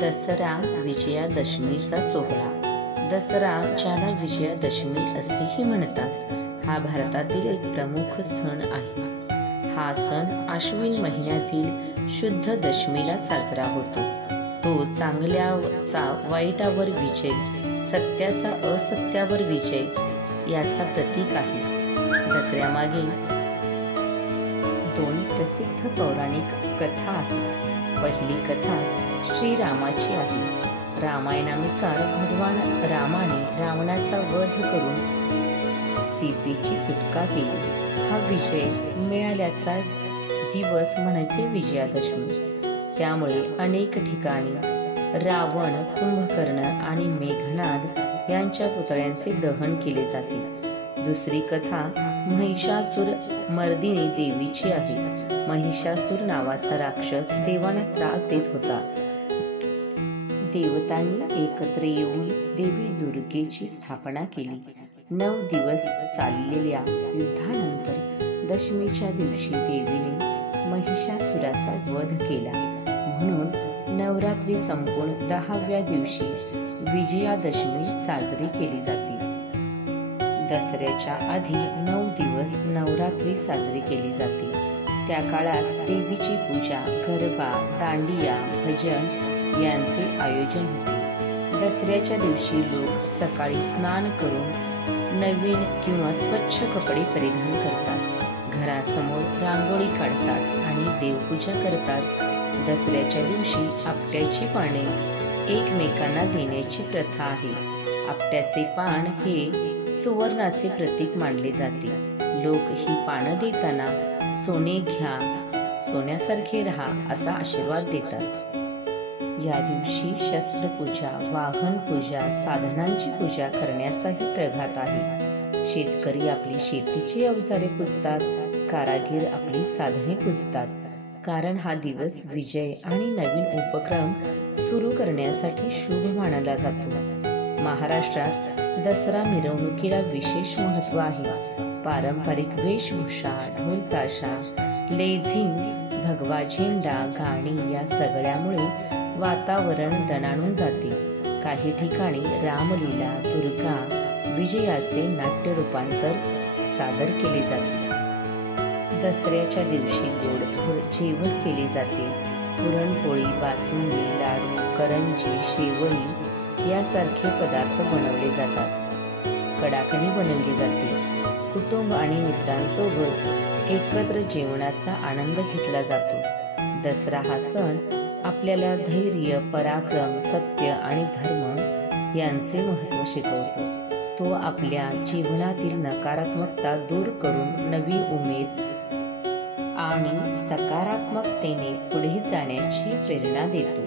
दसरा विजयादशमीचा सोहळा. दसरा, ज्याला विजयादशमी असेही म्हणतात, हा भारतातील एक प्रमुख सण आहे. हा सण आश्विन महिन्यातील शुद्ध दशमीला साजरा होतो. तो चांगल्याचा वाईटावर विजय, सत्याचा असत्यावर विजय याचा प्रतीक आहे. दसऱ्यामागे 2 प्रसिद्ध पौराणिक कथा आहेत. पहिली कथा श्रीरामाची आहे. रामायणानुसार भगवान रामाने रावणाचा वध करून सीतेची सुटका केली. हा विजय मिळाल्याचा दिवस म्हणजे विजयादशमी. त्यामुळे अनेक ठिकाणी रावण, कुंभकर्ण आणि मेघनाद यांच्या पुतळ्यांचे दहन केले जाते. दुसरी कथा महिषासुर मर्दिनी देवीची आहे. महिषासुर नावाचा राक्षस देवांना त्रास देत होता. देवतांनी एकत्र येऊन देवी दुर्गेची स्थापना केली. 9 दिवस चाललेल्या युद्धानंतर दशमीच्या दिवशी देवीने महिषासुराचा वध केला. म्हणून नवरात्री संपून 10व्या दिवशी विजयादशमी साजरी केली जाते. दसऱ्याच्या आधी 9 दिवस नवरात्री साजरी केली जाते. त्या काळात देवीची पूजा, गरबा, दांडिया, भजन यांचे आयोजन होते. दसऱ्याच्या दिवशी लोक सकाळी स्नान करून नवीन किंवा स्वच्छ कपडे परिधान करतात. घरासमोर रांगोळी काढतात आणि देवपूजा करतात. दसऱ्याच्या दिवशी आपट्याची पाने एकमेकांना देण्याची प्रथा आहे. आपट्याचे पान हे सुवर्णाचे प्रतीक मानले जाते. लोक ही पानं देताना सोने घ्या, सोन्यासारखे राहा असा आशीर्वाद देतात. या दिवशी शस्त्रपूजा, वाहन पूजा, साधनांची पूजा करण्याचाही प्रघात आहे. शेतकरी आपली शेतीची अवजारे पूजतात. कारागीर आपली साधने पूजतात. कारण हा दिवस विजय आणि नवीन उपक्रम सुरू करण्यासाठी शुभ मानला जातो. महाराष्ट्रात दसरा मिरवणुकीला विशेष महत्त्व आहे. पारंपरिक वेशभूषा, ढोलताशा, लेझिम, भगवा झेंडा, गाणी या सगळ्यामुळे वातावरण दणाणून जाते. काही ठिकाणी रामलीला, दुर्गा विजयाचे नाट्य रूपांतर सादर केले जाते. दसऱ्याच्या दिवशी गोडधोड जेवण केले जाते. पुरणपोळी, बासुंदी, लाडू, करंजी, शेवई यासारखे पदार्थ बनवले जातात. कडाकणी बनवली जाते. कुटुंब आणि मित्रांसोबत एकत्र जेवणाचा आनंद घेतला जातो. दसरा हा सण आपल्याला धैर्य, पराक्रम, सत्य आणि धर्म यांचे महत्त्व शिकवतो. तो आपल्या जीवनातील नकारात्मकता दूर करून नवी उमेद आणि सकारात्मकतेने पुढे जाण्याची प्रेरणा देतो.